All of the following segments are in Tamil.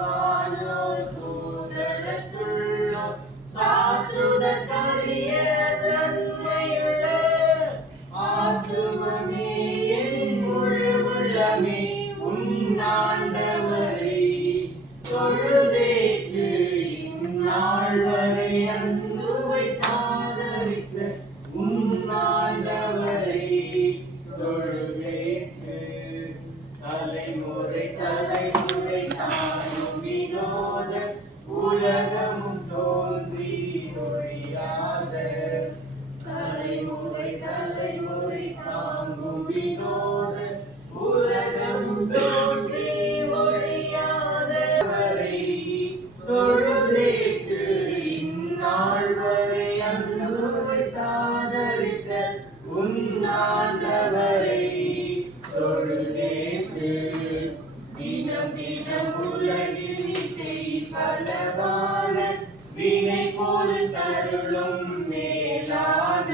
வானோர் பூதலத்துள்ளோர் சாற்றுதற்கரிய தன்மையுள்ள ஆத்துமமே என் முழு உள்ளமே உன்னாண்டவரை தொழுதேற்று இந்நாள் வரை அன்பு வைத்தாதரித்த உன்னாண்டவரை தொழுதேற்று தலைமுறை தலைமுறை தானும் வினோத உலகமும் தோன்றி ஒழியாத தலைமுறை தலைமுறை தாங்கும் வினோத உலகமும் தோன்றி ஒழியாதவரை தொழுதேற்று இந்நாள் வரை அன்பு வைத்தாதரித்த உன்னாண்டவரை தொழுதேற்று தினம் தினம் உலகில் இசை பலவான வினை போல் தருளும் மேலான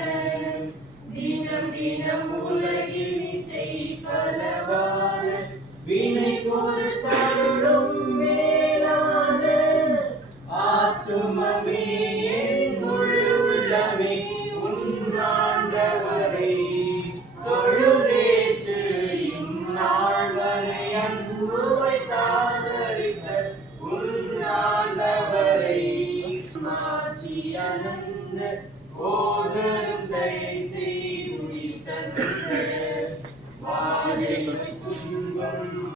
தினம் தினம் உலகில் இசை பலவான வினை போல் தருளும் மேலான ஆத்துமமே என் முழு உள்ளமே உன்னாண்டவரை தொழுதேற்று இந்நாள் வரை அன்பு வைத்தாதரித்த உன்னாண்டவரை மாற்றி அனந்த